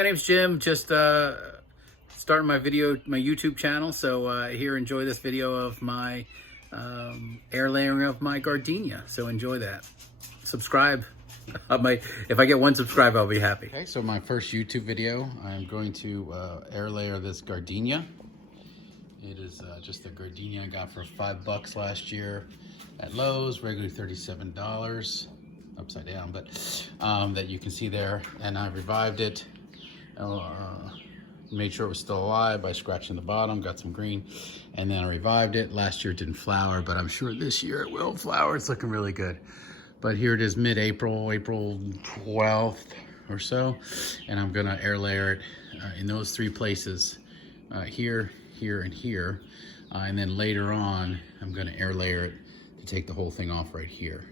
my name's Jim. Just starting my YouTube channel. So here, enjoy this video of my air layering of my gardenia. So enjoy that. Subscribe. If I get 1 subscribe, I'll be happy. Okay, so my first YouTube video, I'm going to air layer this gardenia. It is just a gardenia I got for $5 last year at Lowe's, regularly $37, upside down, but that you can see there. And I revived it, made sure it was still alive by scratching the bottom, got some green, and then I revived it. Last year it didn't flower, but I'm sure this year it will flower. It's looking really good. But here it is mid-April, April 12th or so, and I'm gonna air layer it in those 3 places, here, here, and here. And then later on, I'm gonna air layer it to take the whole thing off right here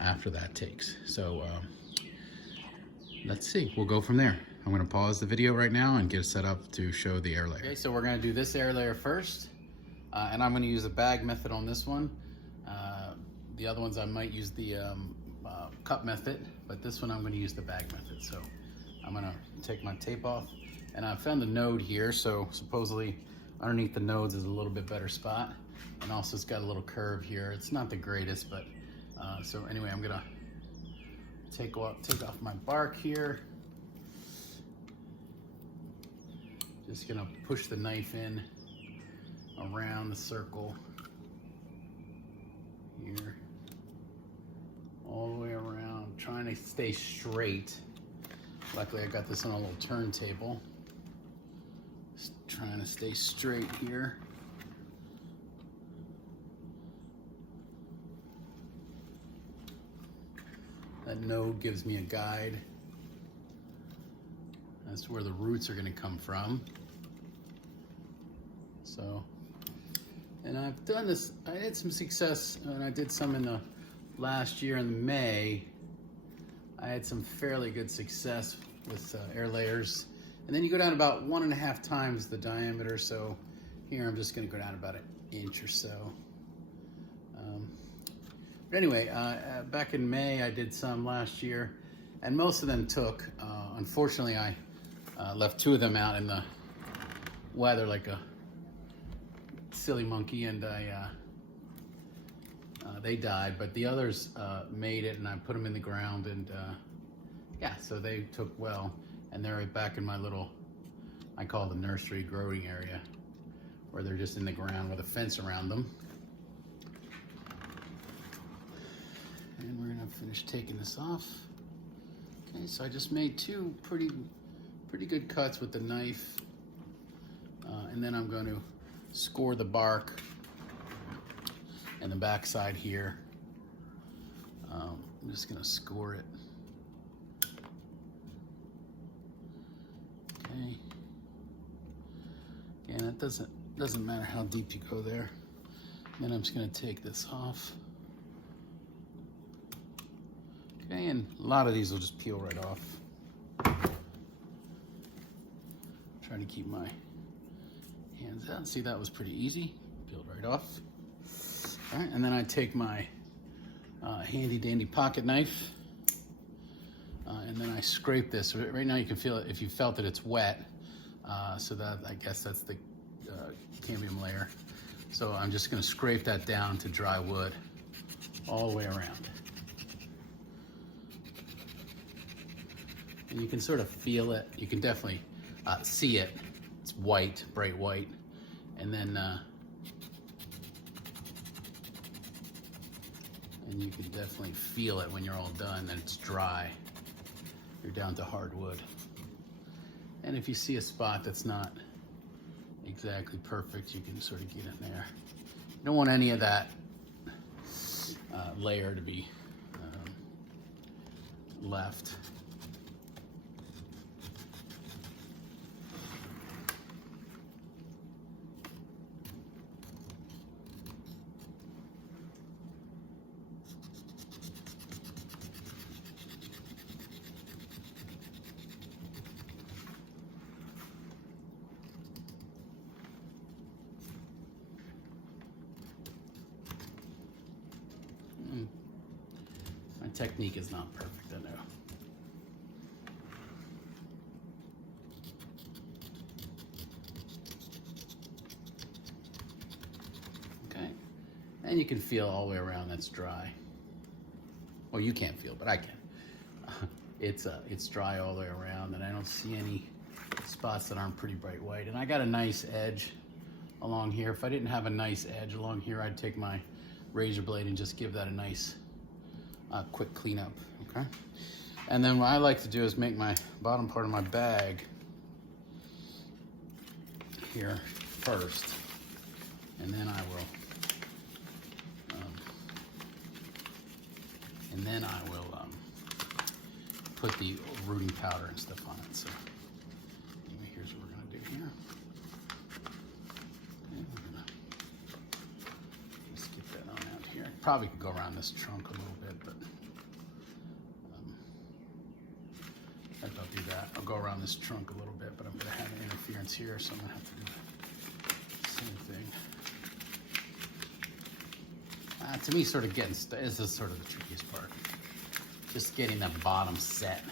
after that takes. So let's see, we'll go from there. I'm gonna pause the video right now and get it set up to show the air layer. Okay, so we're gonna do this air layer first, and I'm gonna use the bag method on this one. The other ones I might use the cup method, but this one I'm gonna use the bag method. So I'm gonna take my tape off, and I found the node here, so supposedly underneath the nodes is a little bit better spot, and also it's got a little curve here. It's not the greatest, but so anyway, I'm gonna take off my bark here. Just gonna push the knife in around the circle here, all the way around, trying to stay straight. Luckily I got this on a little turntable. Just trying to stay straight here. That node gives me a guide as to where the roots are going to come from. So, and I've done this, I had some success, and I did some in the last year in May. I had some fairly good success with air layers. And then you go down about 1.5 times the diameter. So here I'm just going to go down about 1 inch or so. But anyway, back in May I did some last year, and most of them took. Unfortunately, I left 2 of them out in the weather like a silly monkey, and they died, but the others made it, and I put them in the ground, and yeah, so they took well, and they're right back in my little, I call it the nursery growing area, where they're just in the ground with a fence around them. And we're gonna finish taking this off. Okay, so I just made 2 pretty good cuts with the knife, and then I'm going to score the bark and the back side here. I'm just gonna score it. Okay. And it doesn't matter how deep you go there. Then I'm just gonna take this off. Okay, and a lot of these will just peel right off. Trying to keep my hands out. See, that was pretty easy. Peeled right off. All right, and then I take my handy dandy pocket knife, and then I scrape this. Right now you can feel it if you felt that it's wet, so that, I guess that's the cambium layer. So I'm just gonna scrape that down to dry wood all the way around. And you can sort of feel it. You can definitely see it. It's white, bright white. And then and you can definitely feel it when you're all done and it's dry. You're down to hardwood. And if you see a spot that's not exactly perfect, you can sort of get in there. You don't want any of that layer to be left. My technique is not perfect, I know. And you can feel all the way around that's dry. Well, you can't feel, but I can. It's dry all the way around, and I don't see any spots that aren't pretty bright white. And I got a nice edge along here. If I didn't have a nice edge along here, I'd take my razor blade and just give that a nice quick cleanup, okay? And then what I like to do is make my bottom part of my bag here first, and then I will put the rooting powder and stuff on it. So anyway, here's what we're gonna do here. Okay, we're gonna just get that on out here. Probably could go around this trunk a little bit, but I think I'll do that. I'll go around this trunk a little bit, but I'm gonna have an interference here, so I'm gonna have to do the same thing. To me, sort of getting, this is sort of the trickiest part. Just getting the bottom set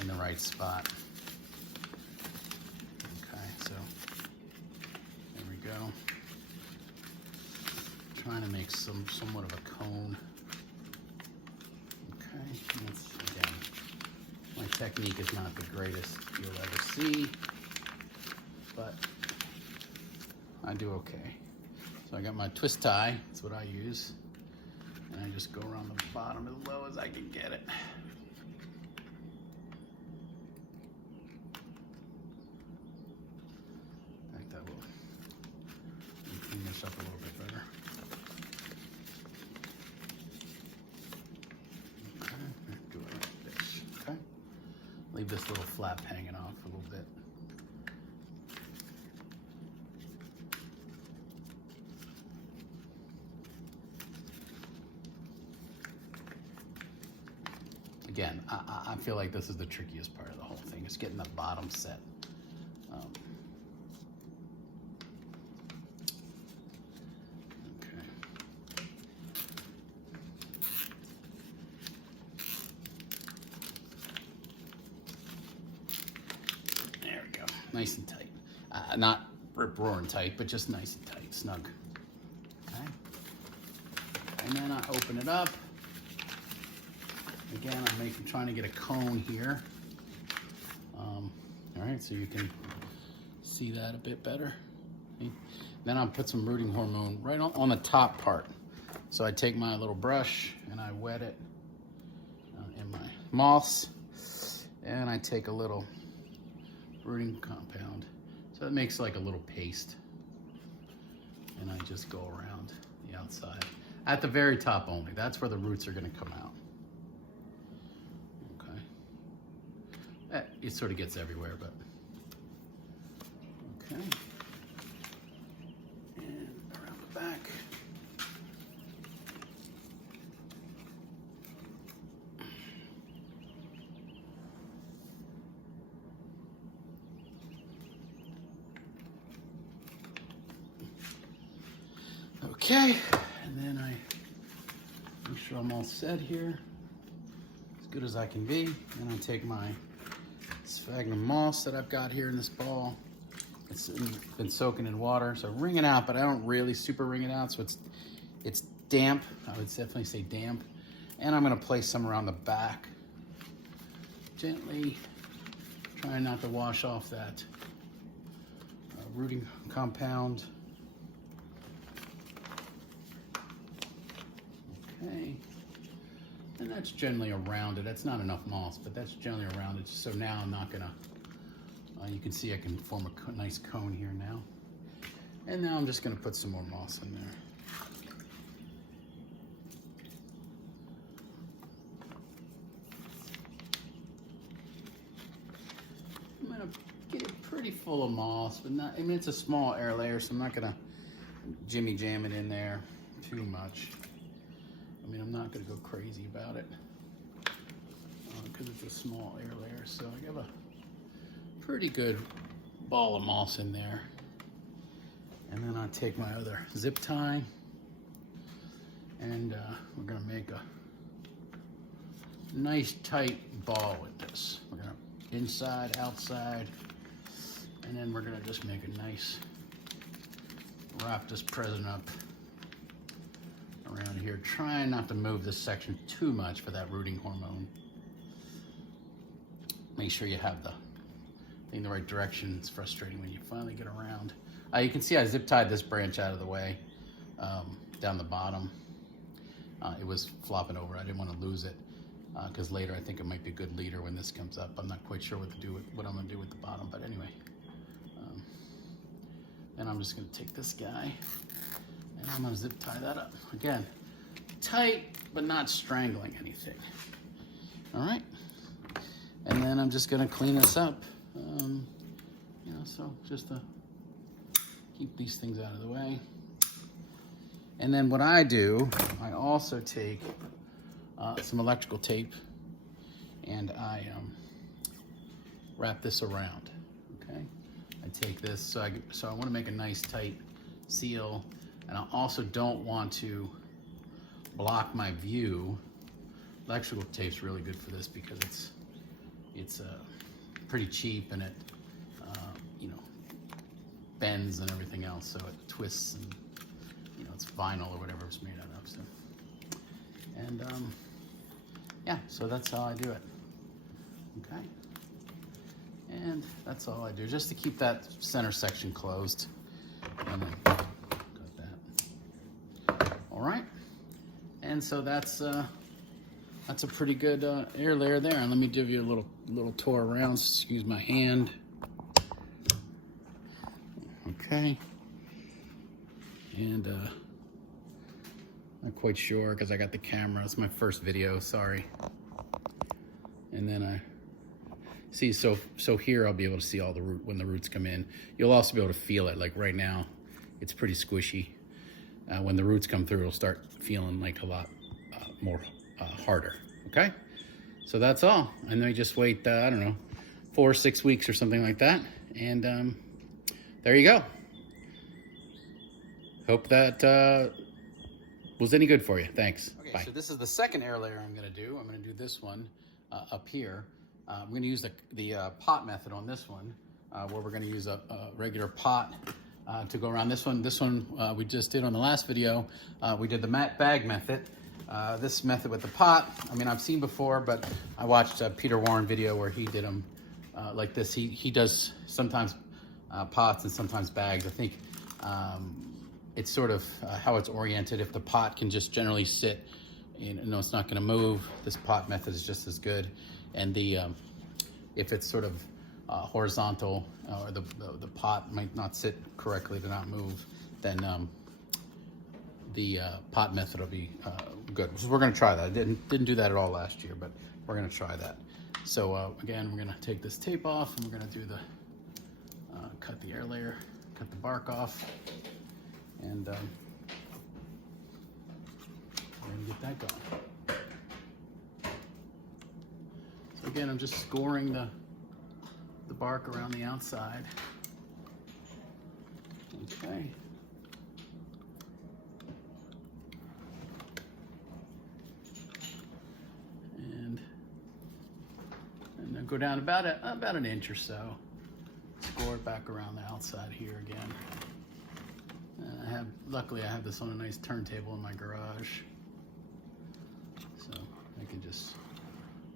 in the right spot. Okay, so there we go. Trying to make somewhat of a cone. Okay, that's, again, my technique is not the greatest you'll ever see, but I do okay. So I got my twist tie, that's what I use. And I just go around the bottom as low as I can get it. I think that will clean this up a little bit better. Okay, do it like this, okay? Leave this little flap hanging off a little bit. Again, I feel like this is the trickiest part of the whole thing, is getting the bottom set. Okay. There we go, nice and tight. Not rip-roaring tight, but just nice and tight, snug. Okay. And then I open it up. Again, I'm trying to get a cone here. All right, so you can see that a bit better. Okay. Then I'll put some rooting hormone right on the top part. So I take my little brush and I wet it in my moss, and I take a little rooting compound. So it makes like a little paste. And I just go around the outside. At the very top only, that's where the roots are gonna come out. It sort of gets everywhere, but okay. And around the back. Okay, and then I make sure I'm all set here, as good as I can be. And I take my sphagnum moss that I've got here in this ball. It's been soaking in water, so wring it out, but I don't really super wring it out, so it's damp. I would definitely say damp. And I'm gonna place some around the back. Gently, trying not to wash off that rooting compound. Okay. And that's generally around it. That's not enough moss, but that's generally around it. So now I'm not gonna, you can see I can form a nice cone here now. And now I'm just gonna put some more moss in there. I'm gonna get it pretty full of moss, but not, I mean, it's a small air layer, so I'm not gonna jimmy jam it in there too much. I mean, I'm not going to go crazy about it because it's a small air layer. So I have a pretty good ball of moss in there. And then I take my other zip tie and we're going to make a nice tight ball with this. We're going to inside, outside, and then we're going to just make a nice wrap this present up around here, trying not to move this section too much for that rooting hormone. Make sure you have the thing in the right direction. It's frustrating when you finally get around. You can see I zip tied this branch out of the way down the bottom. It was flopping over. I didn't want to lose it because later I think it might be a good leader when this comes up. I'm not quite sure what I'm going to do with the bottom, but anyway. Then I'm just going to take this guy and I'm going to zip tie that up. Again, tight, but not strangling anything. All right. And then I'm just going to clean this up. You know, so just to keep these things out of the way. And then what I do, I also take some electrical tape and I wrap this around, okay? I take this, so I want to make a nice tight seal, and I also don't want to block my view. Electrical tape's really good for this because it's pretty cheap and it you know, bends and everything else, so it twists and you know, it's vinyl or whatever it's made out of. So, and yeah, so that's how I do it. Okay, and that's all I do, just to keep that center section closed. And then got that. All right, and so that's a pretty good air layer there. And let me give you a little tour around. Excuse my hand. Okay. And not quite sure because I got the camera. It's my first video, sorry. And then I see, so here I'll be able to see all the root when the roots come in. You'll also be able to feel it. Like right now, it's pretty squishy. When the roots come through, it'll start feeling like a lot more harder. Okay, so that's all. And then we just wait, I don't know, 4 or 6 weeks or something like that. And there you go. Hope that was any good for you. Thanks. Okay, bye. So this is the second air layer I'm going to do. I'm going to do this one up here. I'm going to use the pot method on this one, where we're going to use a regular pot to go around this one. This one we just did on the last video. We did the bag method. This method with the pot, I mean, I've seen before, but I watched a Peter Warren video where he did them like this. He does sometimes pots and sometimes bags. I think it's sort of how it's oriented. If the pot can just generally sit, you know, it's not going to move, this pot method is just as good. And if it's sort of horizontal, or the pot might not sit correctly to not move, then the pot method will be good. So we're going to try that. I didn't do that at all last year, but we're going to try that. So again, we're going to take this tape off and we're going to do the cut the air layer, cut the bark off, and we're going to get that going. So again, I'm just scoring the bark around the outside. Okay. And then go down about an inch or so. Score it back around the outside here again. Luckily I have this on a nice turntable in my garage, so I can just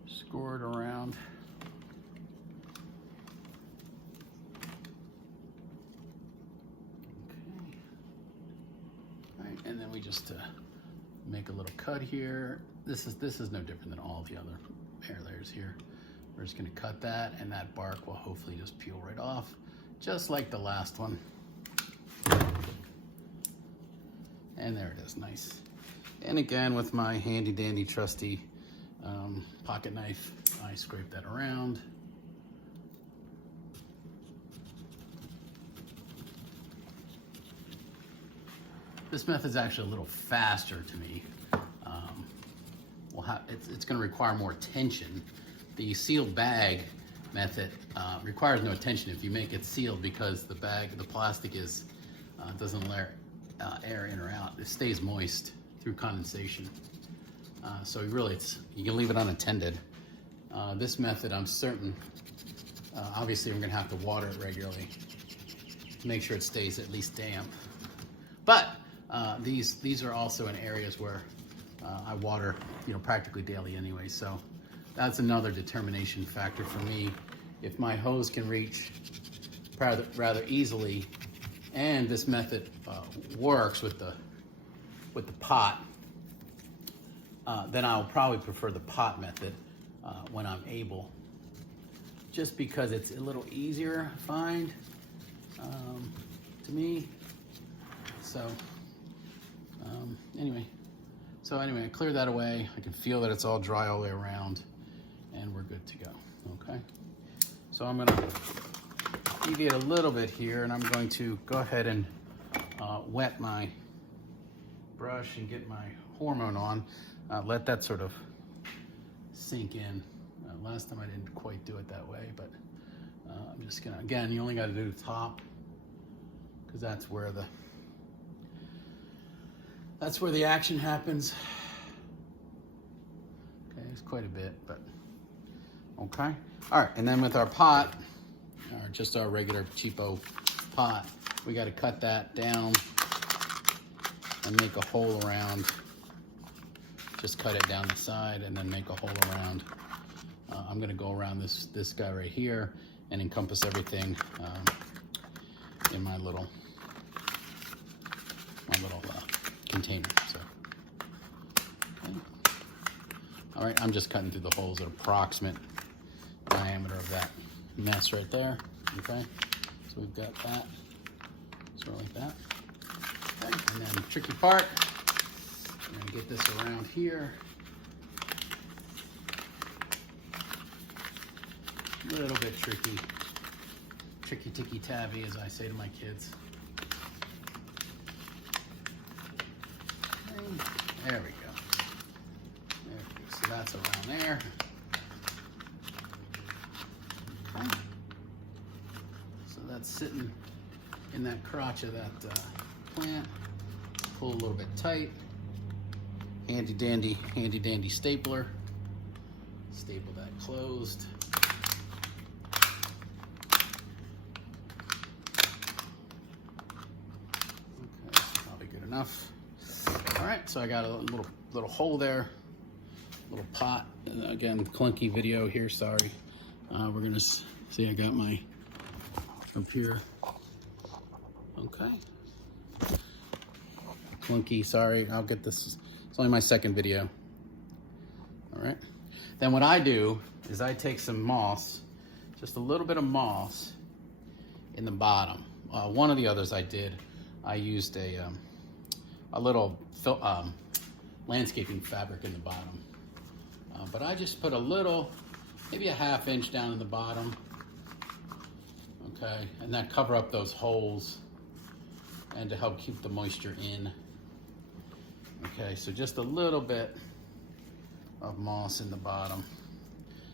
score it around. Okay. All right, and then we just make a little cut here. This is no different than all the other air layers here. We're just going to cut that, and that bark will hopefully just peel right off, just like the last one. And there it is, nice. And again, with my handy dandy trusty pocket knife, I scrape that around. This method's actually a little faster to me. It's going to require more attention. The sealed bag method requires no attention if you make it sealed, because the plastic doesn't let air in or out. It stays moist through condensation. So really, you can leave it unattended. This method, I'm certain, obviously I'm going to have to water it regularly to make sure it stays at least damp. But these are also in areas where I water, practically daily anyway. So that's another determination factor for me. If my hose can reach rather easily, and this method works with the pot, then I'll probably prefer the pot method when I'm able, just because it's a little easier, I find, to me. So anyway, I clear that away. I can feel that it's all dry all the way around, and we're good to go. Okay, so I'm gonna deviate a little bit here, and I'm going to go ahead and wet my brush and get my hormone on. Let that sort of sink in. Last time I didn't quite do it that way, but I'm just gonna, again, you only got to do the top, because that's where the action happens. Okay, it's quite a bit, but okay. All right, and then with our pot, or just our regular cheapo pot, we got to cut that down and make a hole around. Just cut it down the side and then make a hole around. I'm gonna go around this guy right here and encompass everything in my little container. So, okay. All right, I'm just cutting through the holes at approximate diameter of that mess right there. Okay, so we've got that, sort of like that. Okay. And then the tricky part, I'm gonna get this around here. A little bit tricky ticky tabby, as I say to my kids. Okay. There we go. So that's around there. Okay. So that's sitting in that crotch of that plant. Pull a little bit tight. Handy dandy stapler. Staple that closed. Okay, probably good enough. All right, so I got a little hole there, little pot. And again, clunky video here. Sorry. We're gonna see. I got my up here. Okay. Clunky. Sorry. I'll get this. It's only my second video. All right. Then what I do is I take some moss, just a little bit of moss in the bottom. One of the others I used a little landscaping fabric in the bottom. But I just put a little, maybe a ½ inch down in the bottom. Okay, and that cover up those holes and to help keep the moisture in. Okay, so just a little bit of moss in the bottom.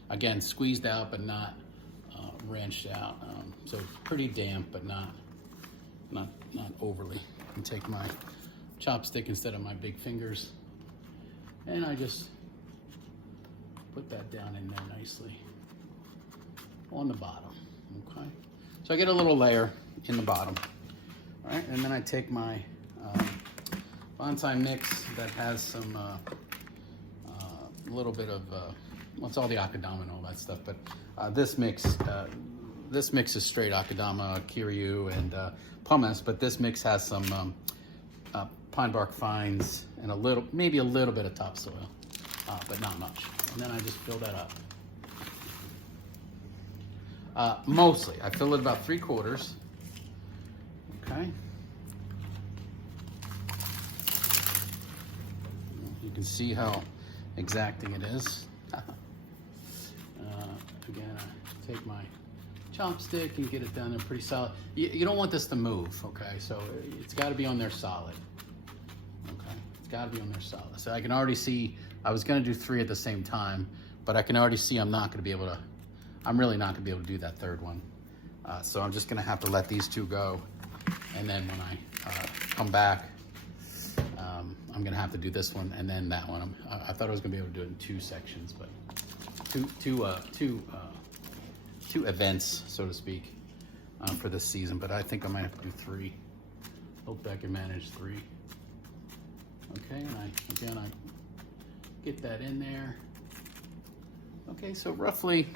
Again, squeezed out but not wrenched out. So pretty damp, but not overly. I can take my chopstick instead of my big fingers, and I just put that down in there nicely on the bottom. Okay, so I get a little layer in the bottom. All right, and then I take my bonsai mix that has some little bit of it's all the akadama and all that stuff, but this mix is straight akadama, kiryu, and pumice, but this mix has some pine bark fines and maybe a little bit of topsoil, but not much. And then I just fill that up. Mostly, I fill it about 3/4. Okay. You can see how exacting it is. Again, I take my chopstick and get it down there pretty solid. You don't want this to move, okay? So it's got to be on there solid. Okay, it's got to be on there solid. So I can already see, I was going to do 3 at the same time, but I can already see I'm really not going to be able to do that third one. So I'm just going to have to let these 2 go. And then when I come back, I'm going to have to do this one and then that one. I thought I was going to be able to do it in 2 sections, but two events, so to speak, for this season. But I think I might have to do 3. Hope I can manage 3. Okay, and I get that in there. Okay, so roughly,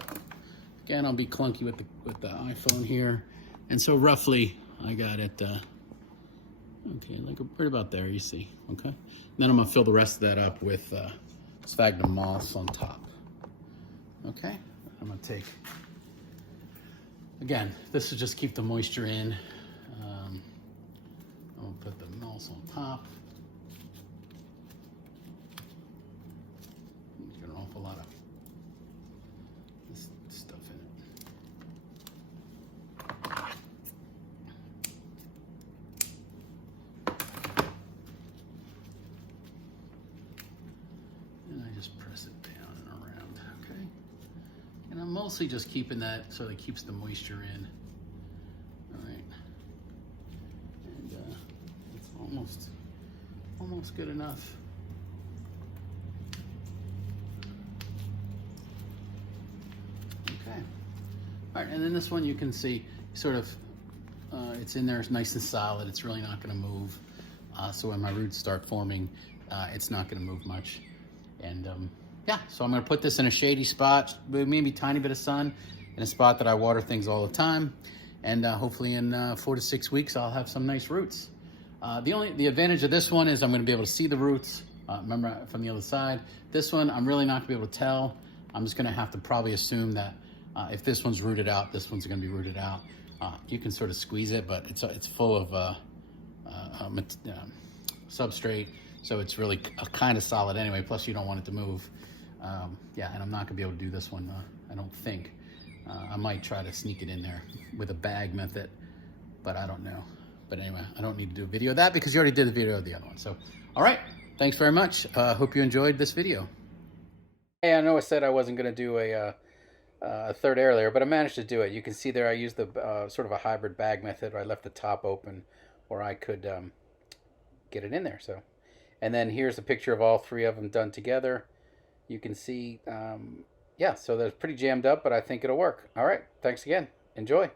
again, I'll be clunky with the iPhone here, and so roughly I got it. Okay, like right about there, you see. Okay, and then I'm gonna fill the rest of that up with sphagnum moss on top. Okay, I'm gonna take. Again, this will just keep the moisture in. I'll put the moss on top. Got an awful lot of this stuff in it. And I just press it down and around, okay? And I'm mostly just keeping that so that it keeps the moisture in. All right. And it's almost good enough. Okay. All right, and then this one you can see sort of, it's in there, it's nice and solid. It's really not gonna move. So when my roots start forming, it's not gonna move much. And yeah, so I'm gonna put this in a shady spot, maybe a tiny bit of sun, in a spot that I water things all the time. And hopefully in 4 to 6 weeks, I'll have some nice roots. The advantage of this one is I'm gonna be able to see the roots, remember from the other side. This one, I'm really not gonna be able to tell. I'm just gonna have to probably assume that if this one's rooted out, this one's gonna be rooted out. You can sort of squeeze it, but it's full of substrate, so it's really kind of solid anyway, plus you don't want it to move. Yeah, and I'm not gonna be able to do this one, I don't think. I might try to sneak it in there with a bag method, but I don't know. But anyway, I don't need to do a video of that because you already did the video of the other one. So, all right, thanks very much. Hope you enjoyed this video. Hey, I know I said I wasn't gonna do a third air layer, but I managed to do it. You can see there I used the sort of a hybrid bag method where I left the top open where I could get it in there. So, and then here's a picture of all 3 of them done together. You can see, yeah, so they're pretty jammed up, but I think it'll work. All right, thanks again. Enjoy.